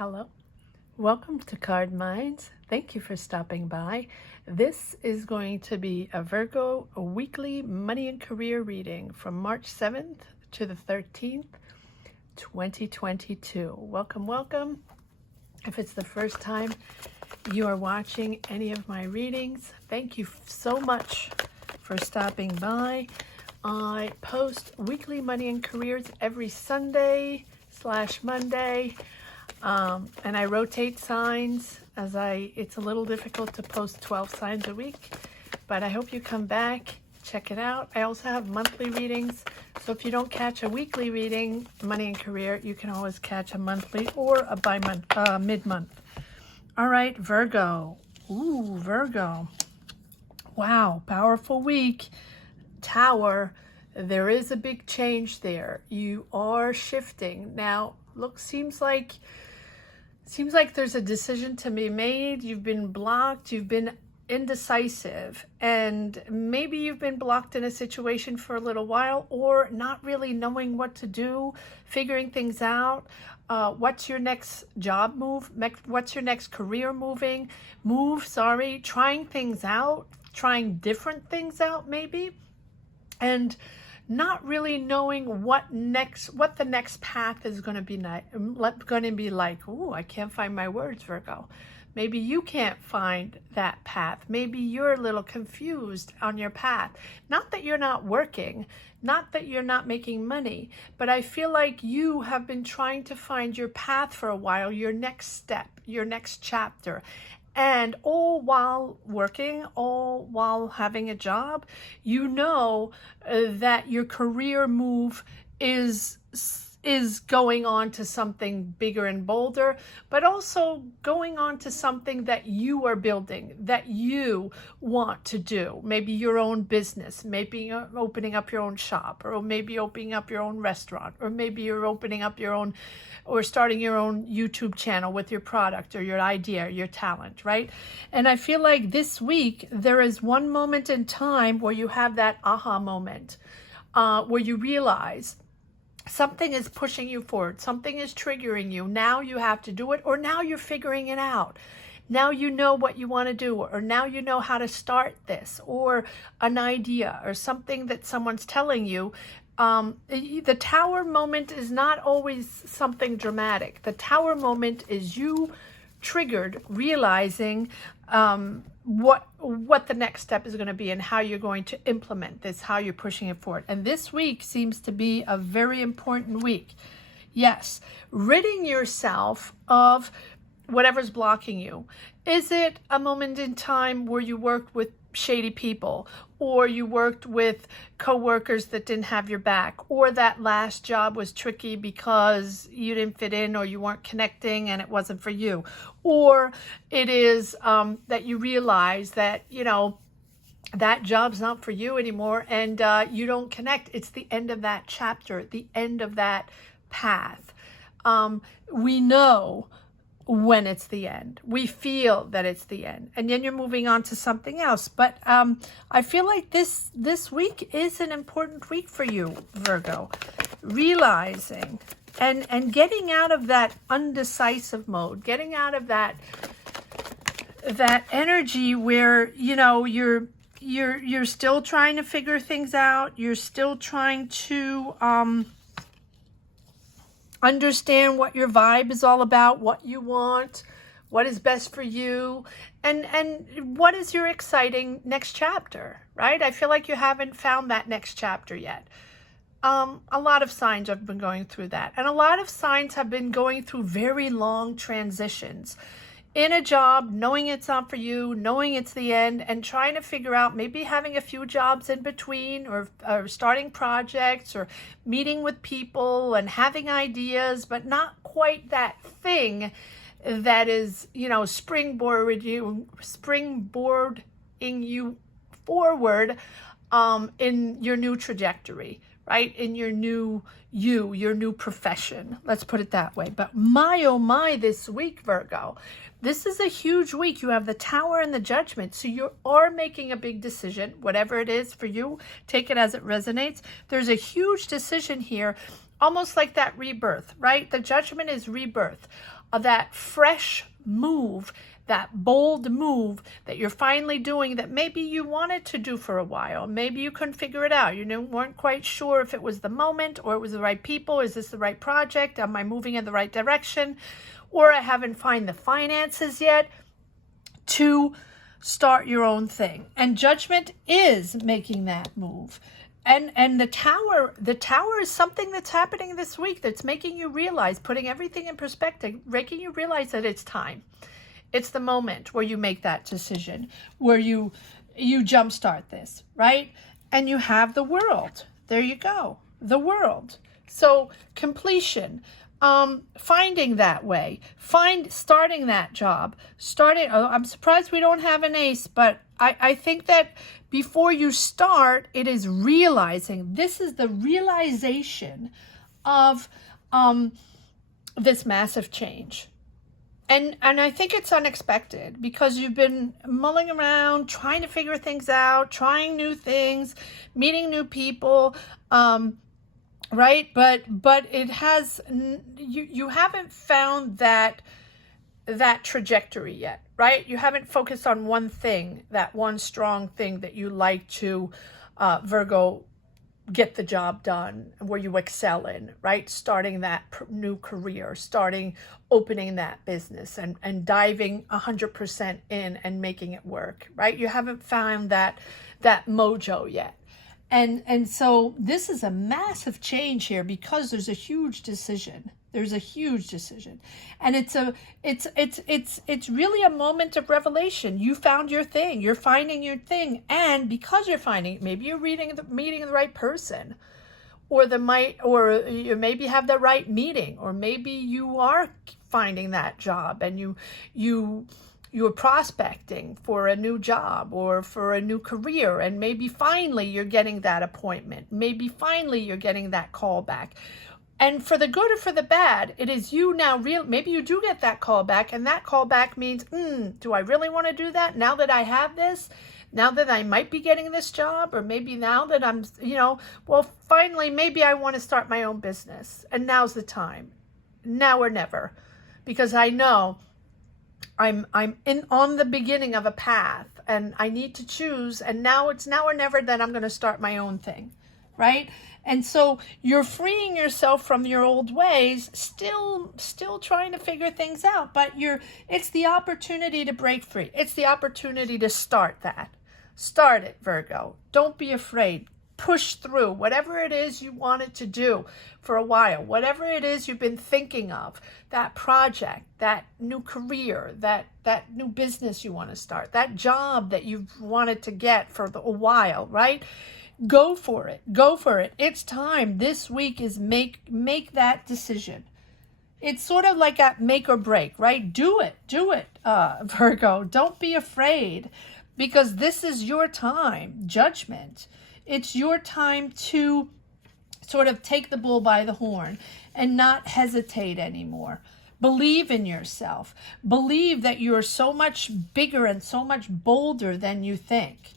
Hello, welcome to Card Minds. Thank you for stopping by. This is going to be a Virgo weekly money and career reading from March 7th to the 13th, 2022. Welcome, welcome. If it's the first time you are watching any of my readings, thank you so much for stopping by. I post weekly money and careers every Sunday/Monday. And I rotate signs it's a little difficult to post 12 signs a week, but I hope you come back, check it out. I also have monthly readings. So if you don't catch a weekly reading, money and career, you can always catch a monthly or a mid-month. All right, Virgo. Ooh, Virgo. Wow, powerful week. Tower. There is a big change there. You are shifting. Now, look, seems like there's a decision to be made. You've been blocked. You've been indecisive. And maybe you've been blocked in a situation for a little while, or not really knowing what to do, figuring things out. What's your next job move? What's your next career move? Trying things out, trying different things out maybe. And not really knowing what the next path is going to be like. Ooh, I can't find my words, Virgo. Maybe you can't find that path. Maybe you're a little confused on your path. Not that you're not working, not that you're not making money, but I feel like you have been trying to find your path for a while, your next step, your next chapter. And all while working, all while having a job, you know that your career move is going on to something bigger and bolder, but also going on to something that you are building, that you want to do. Maybe your own business, maybe opening up your own shop, or maybe opening up your own restaurant, or maybe you're opening up your own or starting your own YouTube channel with your product or your idea, your talent, right? And I feel like this week there is one moment in time where you have that aha moment, where you realize something is pushing you forward, something is triggering you. Now you have to do it, or now you're figuring it out. Now you know what you want to do, or now you know how to start this, or an idea, or something that someone's telling you. The tower moment is not always something dramatic. The tower moment is you triggered, realizing what the next step is going to be and how you're going to implement this, how you're pushing it forward. And this week seems to be a very important week. Yes, ridding yourself of whatever's blocking you. Is it a moment in time where you worked with shady people, or you worked with coworkers that didn't have your back, or that last job was tricky because you didn't fit in, or you weren't connecting and it wasn't for you, or it is that you realize that that job's not for you anymore, and you don't connect. It's the end of that chapter, the end of that path. We know when it's the end. We feel that it's the end, and then you're moving on to something else. But I feel like this week is an important week for you, Virgo. Realizing and getting out of that undecisive mode, getting out of that energy where you're still trying to figure things out. You're still trying to understand what your vibe is all about, what you want, what is best for you, and what is your exciting next chapter, right? I feel like you haven't found that next chapter yet. A lot of signs have been going through that, and a lot of signs have been going through very long transitions in a job, knowing it's not for you, knowing it's the end, and trying to figure out, maybe having a few jobs in between, or starting projects, or meeting with people and having ideas, but not quite that thing that is, springboarding you forward in your new trajectory, right? In your new your new profession. Let's put it that way. But my, oh my, this week, Virgo, this is a huge week. You have the Tower and the Judgment. So you are making a big decision, whatever it is for you. Take it as it resonates. There's a huge decision here almost like that rebirth, right? The Judgment is rebirth, that fresh move, that bold move that you're finally doing that maybe you wanted to do for a while. Maybe you couldn't figure it out. You weren't quite sure if it was the moment or it was the right people. Is this the right project? Am I moving in the right direction? Or I haven't found the finances yet to start your own thing. And Judgment is making that move. And the tower is something that's happening this week that's making you realize, putting everything in perspective, making you realize that it's time. It's the moment where you make that decision, where you jumpstart this, right? And you have the World. There you go, the World. So completion, finding that way, starting that job, I'm surprised we don't have an ace, but I think that before you start, it is realizing, this is the realization of this massive change. And I think it's unexpected because you've been mulling around, trying to figure things out, trying new things, meeting new people, right? But it has, you haven't found that trajectory yet, right? You haven't focused on one thing, that one strong thing that you like to, Virgo, get the job done, where you excel in, right? Starting that new career, opening that business and diving 100% in and making it work, right? You haven't found that mojo yet. And so this is a massive change here because there's a huge decision. There's a huge decision. And it's really a moment of revelation. You found your thing. You're finding your thing. And because you're finding it, maybe you're meeting the right person, or you maybe have the right meeting, or maybe you are finding that job and you're prospecting for a new job or for a new career, and maybe finally you're getting that appointment. Maybe finally you're getting that call back. And for the good or for the bad, it is you now maybe you do get that call back, and that call back means, do I really want to do that now that I have this? Now that I might be getting this job, or maybe now that I'm, finally, maybe I want to start my own business. And now's the time. Now or never. Because I know I'm on the beginning of a path and I need to choose, and now it's now or never that I'm going to start my own thing, right? And so you're freeing yourself from your old ways, still trying to figure things out, but it's the opportunity to break free. It's the opportunity to start that. Start it, Virgo. Don't be afraid. Push through whatever it is you wanted to do for a while, whatever it is you've been thinking of, that project, that new career, that new business you want to start, that job that you've wanted to get for a while, right? Go for it. Go for it. It's time. This week is make that decision. It's sort of like a make or break, right? Do it, Virgo. Don't be afraid, because this is your time. Judgment. It's your time to sort of take the bull by the horn and not hesitate anymore. Believe in yourself. Believe that you're so much bigger and so much bolder than you think.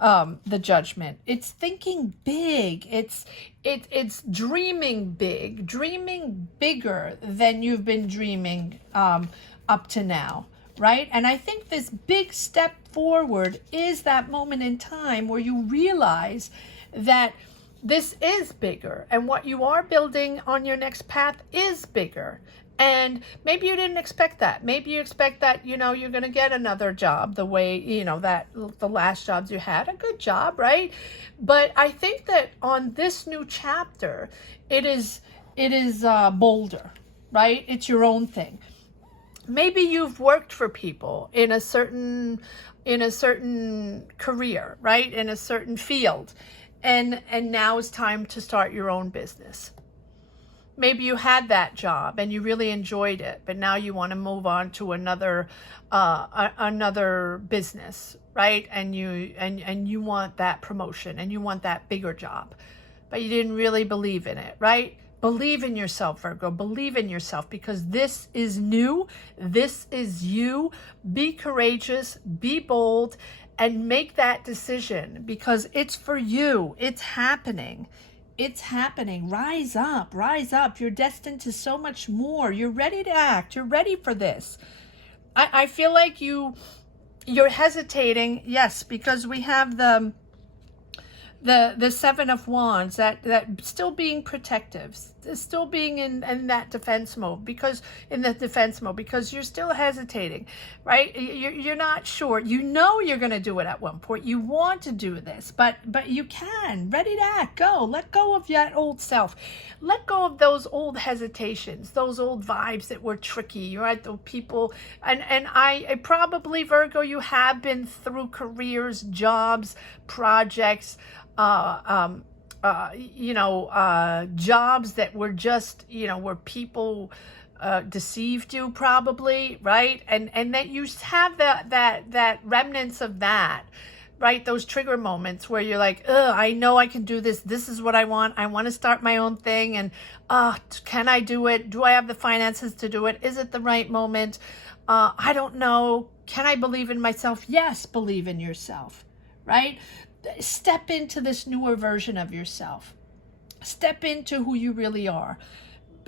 The Judgment. It's thinking big. It's dreaming big, dreaming bigger than you've been dreaming up to now, right? And I think this big step forward is that moment in time where you realize that this is bigger, and what you are building on your next path is bigger. And maybe you didn't expect that. Maybe you expect that, you're going to get another job the way, that the last jobs you had, a good job, right? But I think that on this new chapter, it is bolder, right? It's your own thing. Maybe you've worked for people in a certain career, right? In a certain field. And now it's time to start your own business. Maybe you had that job and you really enjoyed it, but now you want to move on to another business, right? And you want that promotion and you want that bigger job, but you didn't really believe in it, right? Believe in yourself, Virgo. Believe in yourself, because this is new. This is you. Be courageous, be bold, and make that decision, because it's for you. It's happening. It's happening. Rise up, rise up. You're destined to so much more. You're ready to act. You're ready for this. I feel like you're hesitating, yes, because we have the Seven of Wands, that still being protective, still being in that defense mode, because you're still hesitating, right? You're not sure. You know you're going to do it at one point. You want to do this, but you can. Ready to act. Go. Let go of that old self. Let go of those old hesitations, those old vibes that were tricky, right? The people, and I probably, Virgo, you have been through careers, jobs, projects, jobs that were just, where people deceived you, probably, right? And that you have that remnants of that, right? Those trigger moments where you're like, I know I can do this. This is what I want. I want to start my own thing. And can I do it? Do I have the finances to do it? Is it the right moment? I don't know. Can I believe in myself? Yes, believe in yourself, right? Step into this newer version of yourself. Step into who you really are.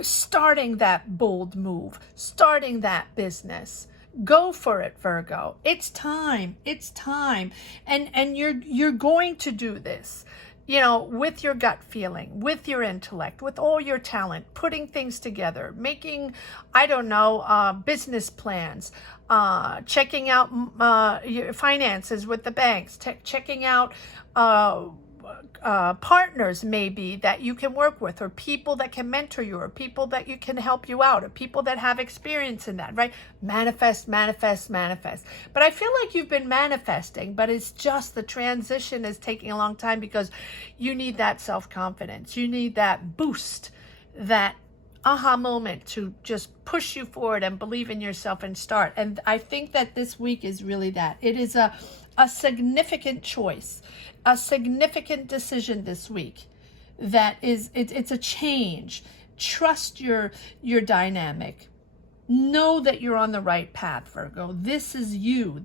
Starting that bold move, starting that business. Go for it, Virgo. It's time. It's time. And you're going to do this, with your gut feeling, with your intellect, with all your talent, putting things together, making, business plans, checking out your finances with the banks, checking out partners maybe that you can work with, or people that can mentor you, or people that you can help you out, or people that have experience in that, right? Manifest, manifest, manifest. But I feel like you've been manifesting, but it's just the transition is taking a long time because you need that self-confidence. You need that boost, that aha moment to just push you forward and believe in yourself and start. And I think that this week is really that. It is a significant choice, a significant decision this week that is, it's a change. Trust your dynamic. Know that you're on the right path, Virgo. This is you.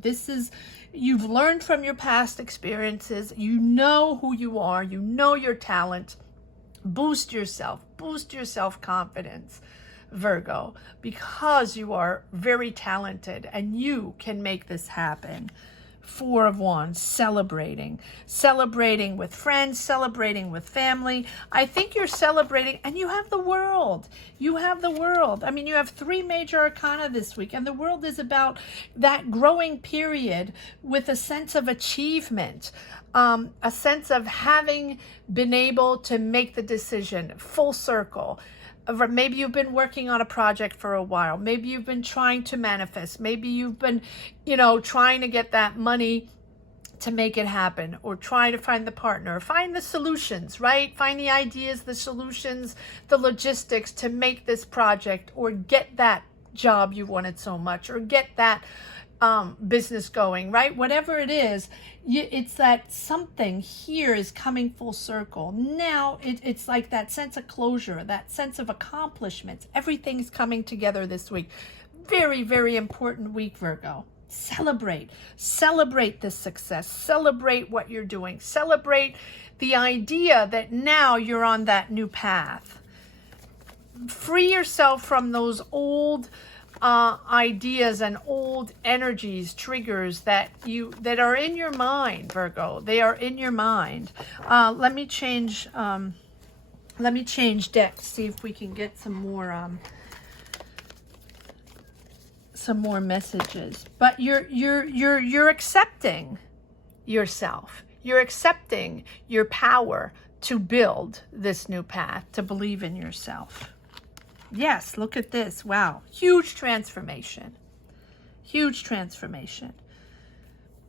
You've learned from your past experiences. You know who you are. You know your talent. Boost yourself. Boost your self-confidence, Virgo, because you are very talented and you can make this happen. Four of Wands, celebrating with friends, celebrating with family. I think you're celebrating, and you have the World. You have the World. I mean, you have 3 major arcana this week, and the World is about that growing period with a sense of achievement, a sense of having been able to make the decision full circle. Maybe you've been working on a project for a while. Maybe you've been trying to manifest. Maybe you've been, trying to get that money to make it happen, or try to find the partner, find the solutions, right? Find the ideas, the solutions, the logistics to make this project, or get that job you wanted so much, or get that business going, right? Whatever it is, it's that something here is coming full circle. Now it's like that sense of closure, that sense of accomplishments. Everything's coming together this week. Very, very important week, Virgo. Celebrate this success. Celebrate what you're doing. Celebrate the idea that now you're on that new path. Free yourself from those old ideas and old energies, triggers that are in your mind, Virgo. They are in your mind. Let me change decks, see if we can get some more messages. But you're accepting yourself. You're accepting your power to build this new path, to believe in yourself. Yes, look at this. Wow. Huge transformation. Huge transformation.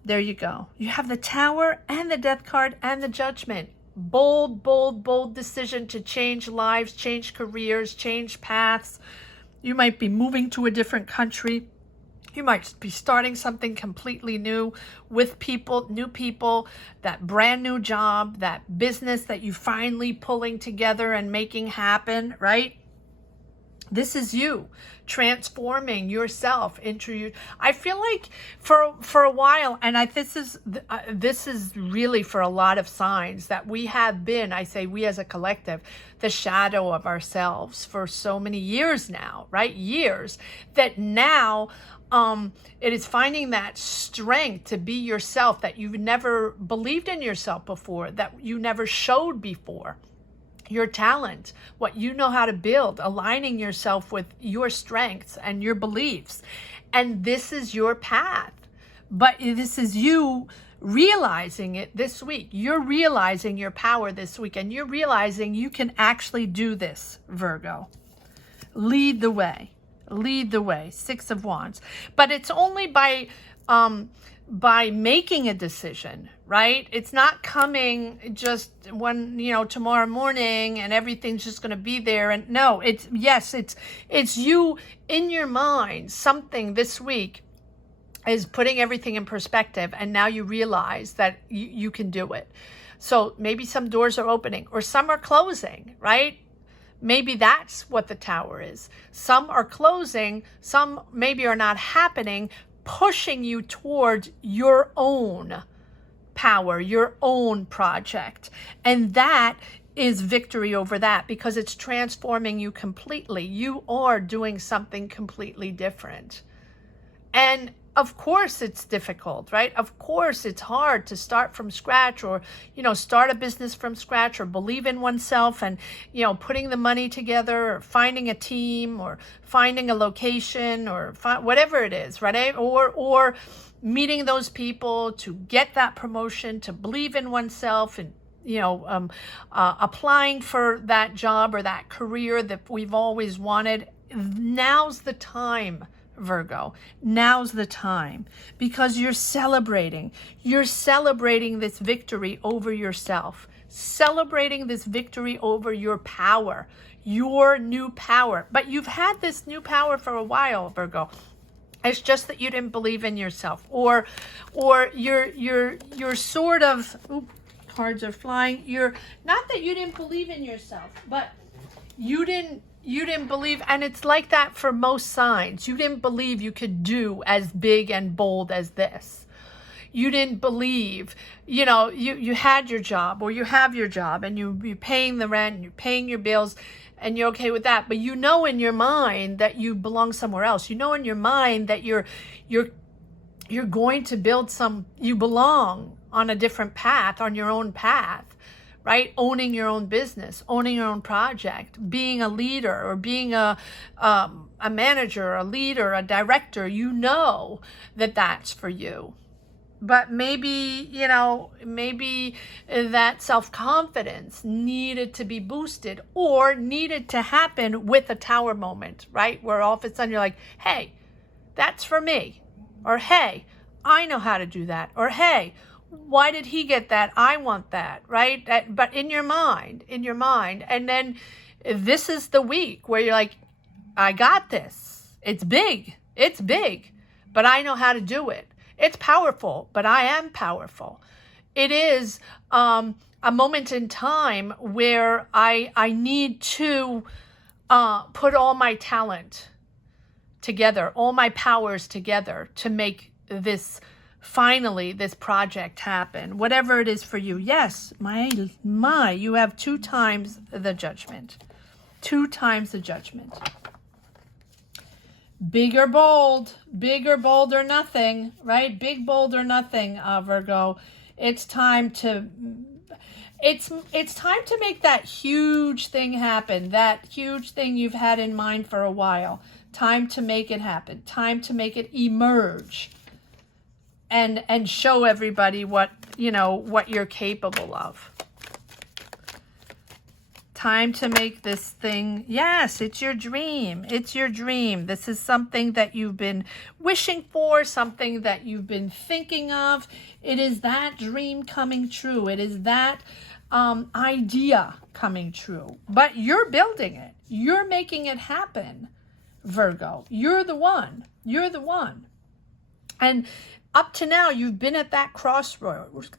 There you go. You have the Tower and the Death card and the Judgment. Bold, bold, bold decision to change lives, change careers, change paths. You might be moving to a different country. You might be starting something completely new with people, new people, that brand new job, that business that you finally pulling together and making happen, right? This is you transforming yourself into you. I feel like for a while, and this is really for a lot of signs, that we have been, I say we as a collective, the shadow of ourselves for so many years now, right? Years that now it is finding that strength to be yourself that you've never believed in yourself before, that you never showed before. Your talent, what you know how to build, aligning yourself with your strengths and your beliefs. And this is your path. But this is you realizing it this week. You're realizing your power this week, and you're realizing you can actually do this, Virgo. Lead the way. Lead the way. Six of Wands. But it's only by making a decision, right? It's not coming just when, tomorrow morning and everything's just going to be there. And no, it's you in your mind. Something this week is putting everything in perspective, and now you realize that you can do it. So maybe some doors are opening or some are closing, right? Maybe that's what the Tower is. Some are closing, some maybe are not happening, pushing you towards your own power, your own project. And that is victory over that, because it's transforming you completely. You are doing something completely different. And of course it's difficult, right? Of course it's hard to start from scratch, or, start a business from scratch, or believe in oneself and, putting the money together, or finding a team, or finding a location, or whatever it is, right? Or meeting those people to get that promotion, to believe in oneself, and, applying for that job or that career that we've always wanted. Now's the time, Virgo. Now's the time, because you're celebrating this victory over yourself, celebrating this victory over your power, your new power. But you've had this new power for a while, Virgo. It's just that you didn't believe in yourself, or you're sort of, cards are flying. You're not that you didn't believe in yourself, but you didn't believe, and it's like that for most signs. You didn't believe you could do as big and bold as this. You didn't believe, you had your job, or you have your job, and you're paying the rent, and you're paying your bills, and you're okay with that. But you know in your mind that you belong somewhere else. You know in your mind that you're going to build you belong on a different path, on your own path. Right? Owning your own business, owning your own project, being a leader, or being a manager, a leader, a director. You know that that's for you. But maybe that self-confidence needed to be boosted, or needed to happen with a Tower moment, right? Where all of a sudden you're like, hey, that's for me. Or, hey, I know how to do that. Or, hey, why did he get that? I want that, right? But in your mind. And then this is the week where you're like, I got this. It's big, but I know how to do it. It's powerful, but I am powerful. It is a moment in time where I need to put all my talent together, all my powers together to make this project happen, whatever it is for you. Yes, my, you have 2 times the Judgment. 2 times the Judgment. Big or bold or nothing, right? Big, bold or nothing, Virgo. It's time to make that huge thing happen, that huge thing you've had in mind for a while. Time to make it happen. Time to make it emerge. And show everybody what you're capable of. Time to make this thing. Yes, it's your dream. It's your dream. This is something that you've been wishing for, something that you've been thinking of. It is that dream coming true. It is that idea coming true. But you're building it. You're making it happen, Virgo. You're the one. You're the one. And up to now, you've been at that crossroads,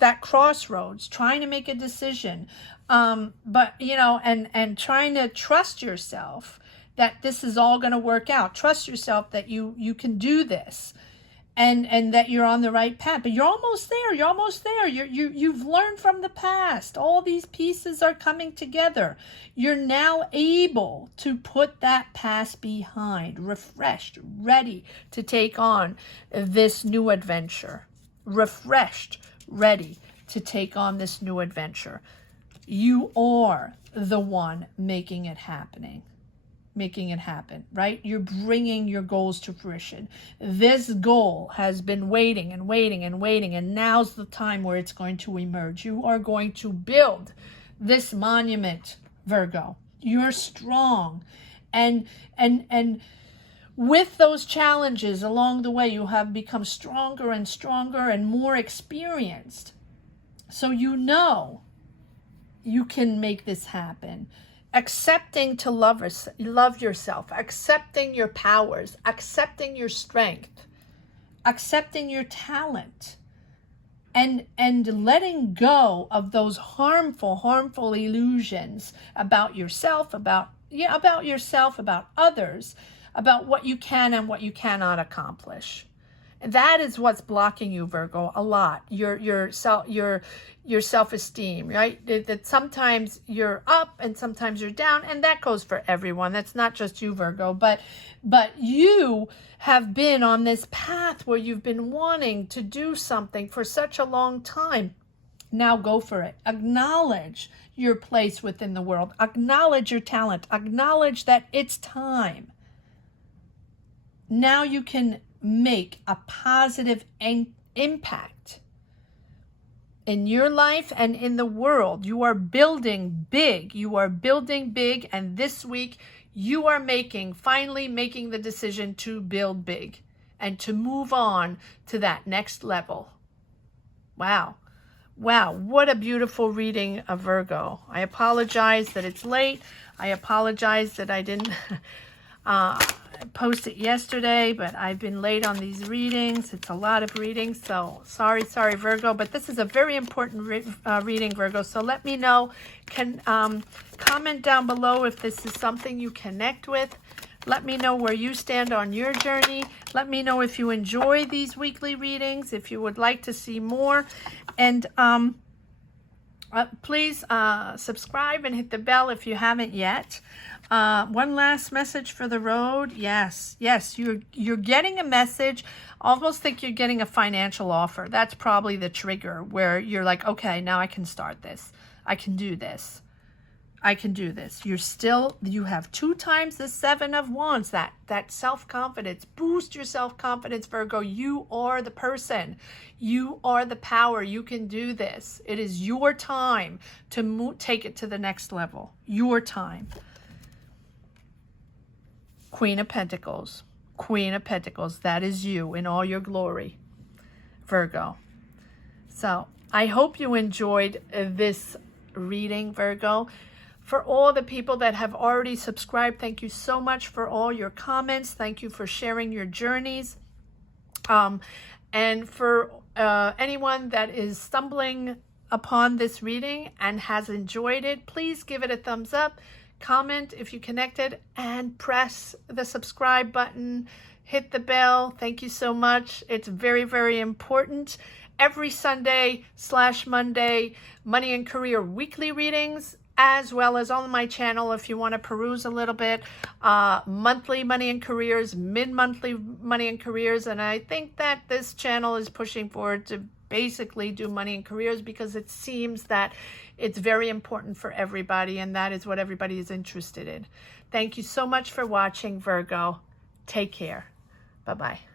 trying to make a decision, but and trying to trust yourself that this is all going to work out. Trust yourself that you can do this, and that you're on the right path. But you're almost there. You're almost there. You've learned from the past. All these pieces are coming together. You're now able to put that past behind, refreshed, ready to take on this new adventure. Refreshed, ready to take on this new adventure. You are the one making it happen, right? You're bringing your goals to fruition. This goal has been waiting and waiting and waiting, and now's the time where it's going to emerge. You are going to build this monument, Virgo. You're strong, and with those challenges along the way, you have become stronger and stronger and more experienced. So you know you can make this happen. Accepting to love yourself, accepting your powers, accepting your strength, accepting your talent, and letting go of those harmful illusions about yourself, about others, about what you can and what you cannot accomplish. That is what's blocking you, Virgo, a lot. Your self-esteem, right? That sometimes you're up and sometimes you're down, and that goes for everyone. That's not just you, Virgo, but you have been on this path where you've been wanting to do something for such a long time. Now go for it. Acknowledge your place within the world. Acknowledge your talent. Acknowledge that it's time. Now you can make a positive impact in your life and in the world. You are building big. You are building big. And this week you are finally making the decision to build big and to move on to that next level. Wow. Wow. What a beautiful reading of Virgo. I apologize that it's late. I apologize that I didn't post it yesterday, but I've been late on these readings. It's a lot of readings, so sorry Virgo, but this is a very important reading, Virgo. So let me know. Comment down below if this is something you connect with. Let me know where you stand on your journey. Let me know if you enjoy these weekly readings, if you would like to see more, and please subscribe and hit the bell if you haven't yet. One last message for the road. Yes, you're getting a message. Almost think you're getting a financial offer. That's probably the trigger where you're like, okay, now I can start this. I can do this. I can do this. You have 2 times the 7 of Wands, that self-confidence. Boost your self-confidence, Virgo. You are the person. You are the power. You can do this. It is your time to take it to the next level. Your time. Queen of Pentacles. Queen of Pentacles. That is you in all your glory, Virgo. So I hope you enjoyed this reading, Virgo. For all the people that have already subscribed, thank you so much for all your comments. Thank you for sharing your journeys. And for anyone that is stumbling upon this reading and has enjoyed it, please give it a thumbs up. Comment if you connected, and press the subscribe button. Hit the bell. Thank you so much. It's very, very important. Every Sunday/Monday, Money and Career weekly readings, as well as on my channel if you want to peruse a little bit. Monthly Money and Careers, mid-monthly Money and Careers, and I think that this channel is pushing forward to basically do Money and Careers because it seems that it's very important for everybody, and that is what everybody is interested in. Thank you so much for watching, Virgo. Take care. Bye-bye.